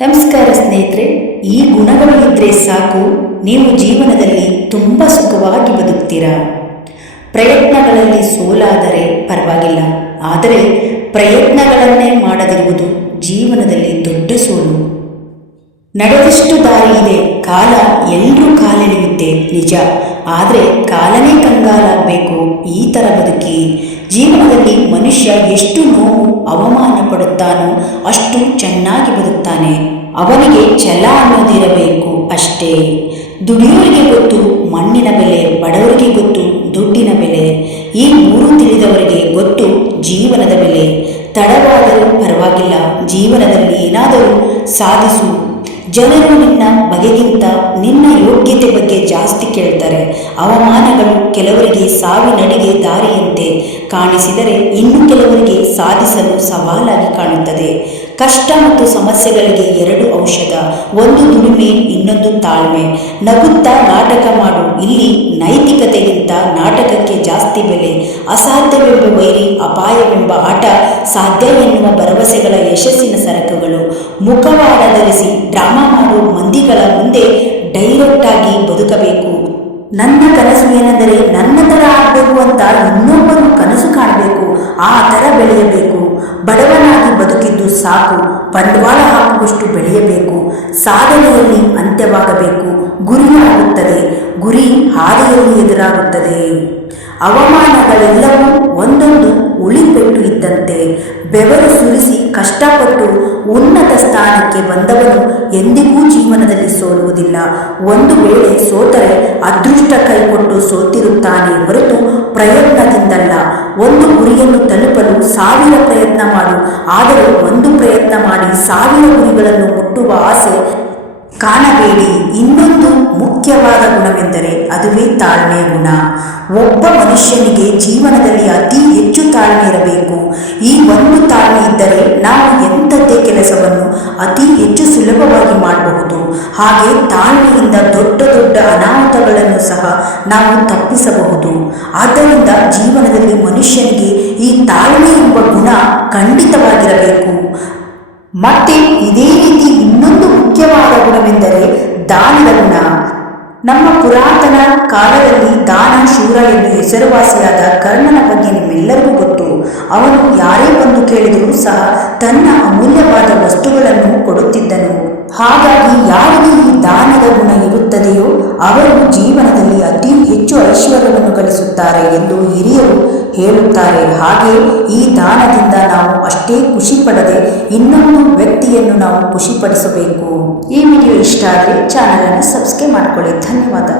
ನಮಸ್ಕಾರ ಸ್ನೇಹಿತರೆ, ಈ ಗುಣಗಳು ಇದ್ದರೆ ಸಾಕು, ನೀವು ಜೀವನದಲ್ಲಿ ತುಂಬ ಸುಖವಾಗಿ ಬದುಕ್ತೀರಾ? ಪ್ರಯತ್ನಗಳಲ್ಲಿ ಸೋಲಾದರೆ ಪರವಾಗಿಲ್ಲ, ಆದರೆ ಪ್ರಯತ್ನಗಳನ್ನೇ ಮಾಡದಿರುವುದು ಜೀವನದಲ್ಲಿ ದೊಡ್ಡ ಸೋಲು. ನಡೆದಷ್ಟು ದಾರಿ ಇದೆ, ಕಾಲ ಎಲ್ಲರೂ ಕಾಲೆಳೆಯುತ್ತೆ, ನಿಜ. ಆದರೆ ಕಾಲನೇ ಕಂಗಾಲಾಗಬೇಕು, ಈ ಥರ ಬದುಕಿ. ಜೀವನದಲ್ಲಿ ಮನುಷ್ಯ ಎಷ್ಟು ನೋವು ಅವಮಾನ ಪಡುತ್ತಾನೋ ಅಷ್ಟು ಚೆನ್ನಾಗಿ ಬರುತ್ತಾನೆ ಅವನಿಗೆ ಛಲ ಅನ್ನೋದಿರಬೇಕು ಅಷ್ಟೇ. ದುಡಿಯೋರಿಗೆ ಗೊತ್ತು, ಮಣ್ಣಿನ ಬೆಲೆ, ಬಡವರಿಗೆ ಗೊತ್ತು, ದುಡ್ಡಿನ ಬೆಲೆ. ಈ ಮೂರು ತಿಳಿದವರಿಗೆ ಗೊತ್ತು ಜೀವನದ ಬೆಲೆ. ತಡವಾದರೂ ಪರವಾಗಿಲ್ಲ, ಜೀವನದಲ್ಲಿ ಏನಾದರೂ ಸಾಧಿಸು. ಜನರು ನಿನ್ನ ಬಗೆಗಿಂತ ನಿನ್ನ ಯೋಗ್ಯತೆ ಬಗ್ಗೆ ಜಾಸ್ತಿ ಕೇಳ್ತಾರೆ. ಅವಮಾನಗಳು ಕೆಲವರಿಗೆ ಸಾವಿನಡಿಗೆ ದಾರಿಯಂತೆ ಕಾಣಿಸಿದರೆ ಇನ್ನು ಕೆಲವರಿಗೆ ಸಾಧಿಸಲು ಸವಾಲಾಗಿ ಕಾಣುತ್ತದೆ. ಕಷ್ಟ ಮತ್ತು ಸಮಸ್ಯೆಗಳಿಗೆ ಎರಡು ಔಷಧ, ಒಂದು ದುಡಿಮೆ, ಇನ್ನೊಂದು ತಾಳ್ಮೆ. ನಗುತ್ತಾ ನಾಟಕ ಮಾಡು. ಇಲ್ಲಿ ನೈತಿಕತೆಗಿಂತ ನಾಟಕಕ್ಕೆ ಜಾಸ್ತಿ ಬೆಲೆ. ಅಸಾಧ್ಯವೆಂಬ ವೈರಿ ಅಪಾಯವೆಂಬ ಆಟ ಸಾಧ್ಯ ಎನ್ನುವ ಭರವಸೆಗಳ ಯಶಸ್ಸಿನ ಸರಕುಗಳು. ಮುಖವಾಡ ಧರಿಸಿ ಡ್ರಾಮಾ ಮಾಡುವ ಮಂದಿಗಳ ಮುಂದೆ ಡೈರೆಕ್ಟಾಗಿ ಬದುಕಬೇಕು. ನನ್ನ ಕನಸು ಏನೆಂದರೆ ನನ್ನ ಥರ ಆಗಬೇಕು ಅಂತ ಇನ್ನೊಬ್ಬರು ಕನಸು ಕಾಣಬೇಕು, ಆ ಥರ ಬೆಳೆಯಬೇಕು. ಬಡವನಾಗಿ ಬದುಕಿದ್ದು ಸಾಕು, ಬಂಡವಾಳ ಹಾಕುವಷ್ಟು ಬೆಳೆಯಬೇಕು. ಸಾಧನೆಯಲ್ಲಿ ಅಂತ್ಯವಾಗಬೇಕು. ಗುರಿಯಾಗುತ್ತದೆ ಗುರಿ ಹಾದಿಯಲ್ಲಿ ಎದುರಾಗುತ್ತದೆ. ಅವಮಾನಗಳೆಲ್ಲವೂ ಬೆವರು ಸುರಿಸಿ ಕಷ್ಟಪಟ್ಟು ಉನ್ನತ ಸ್ಥಾನಕ್ಕೆ ಬಂದವನು ಎಂದಿಗೂ ಜೀವನದಲ್ಲಿ ಸೋಲುವುದಿಲ್ಲ. ಒಂದು ವೇಳೆ ಸೋತರೆ ಅದೃಷ್ಟ ಕೈಕೊಟ್ಟು ಸೋತಿರುತ್ತಾನೆ ಹೊರತು ಪ್ರಯತ್ನದಿಂದಲ್ಲ. ಒಂದು ಗುರಿಯನ್ನು ತಲುಪಲು ಸಾವಿರ ಪ್ರಯತ್ನ ಮಾಡು. ಆದರೆ ಒಂದು ಪ್ರಯತ್ನ ಮಾಡಿ ಸಾವಿರ ಗುರಿಗಳನ್ನು ಮುಟ್ಟುವ ಆಸೆ ಕಾಣಬೇಡಿ. ಇನ್ನೊಂದು ಮುಖ್ಯವಾದ ಗುಣವೆಂದರೆ ಅದುವೇ ತಾಳ್ಮೆಯ ಗುಣ. ಒಬ್ಬ ಮನುಷ್ಯನಿಗೆ ಹೆಚ್ಚು ಸುಲಭವಾಗಿ ಮಾಡಬಹುದು. ಹಾಗೆ ತಾಳ್ಮೆಯಿಂದ ದೊಡ್ಡ ದೊಡ್ಡ ಅನಾಹುತಗಳನ್ನು ಸಹ ನಾವು ತಪ್ಪಿಸಬಹುದು. ಆದ್ದರಿಂದ ಜೀವನದಲ್ಲಿ ಮನುಷ್ಯನಿಗೆ ಈ ತಾಳ್ಮೆ ಎಂಬ ಗುಣ ಖಂಡಿತವಾಗಿರಬೇಕು. ಮತ್ತೆ ಇದೇ ರೀತಿ ಇನ್ನೊಂದು ಮುಖ್ಯವಾದ ಗುಣವೆಂದರೆ ದಾನದ ಗುಣ. ನಮ್ಮ ಪುರಾತನ ಕಾಲದಲ್ಲಿ ದಾನ ಶೂರ ಎಂದು ಹೆಸರುವಾಸಿಯಾದ ಕರ್ಣನ ಬಗ್ಗೆ ನಿಮ್ಮೆಲ್ಲರಿಗೂ ಗೊತ್ತು. ಅವನು ಯಾರೇ ಬಂದು ಕೇಳಿದರೂ ಸಹ ತನ್ನ ಹಾಗಾಗಿ ಯಾರಿಗೆ ಈ ದಾನದ ಗುಣ ಇರುತ್ತದೆಯೋ ಅವರು ಜೀವನದಲ್ಲಿ ಅತಿ ಹೆಚ್ಚು ಐಶ್ವರ್ಯವನ್ನು ಗಳಿಸುತ್ತಾರೆ ಎಂದು ಹಿರಿಯರು ಹೇಳುತ್ತಾರೆ. ಹಾಗೆ ಈ ದಾನದಿಂದ ನಾವು ಅಷ್ಟೇ ಖುಷಿ ಪಡದೆ ಇನ್ನೊಂದು ವ್ಯಕ್ತಿಯನ್ನು ನಾವು ಖುಷಿಪಡಿಸಬೇಕು. ಈ ವಿಡಿಯೋ ಇಷ್ಟ ಆದರೆ ಚಾನಲನ್ನು ಸಬ್ಸ್ಕ್ರೈಬ್ ಮಾಡಿಕೊಳ್ಳಿ. ಧನ್ಯವಾದ.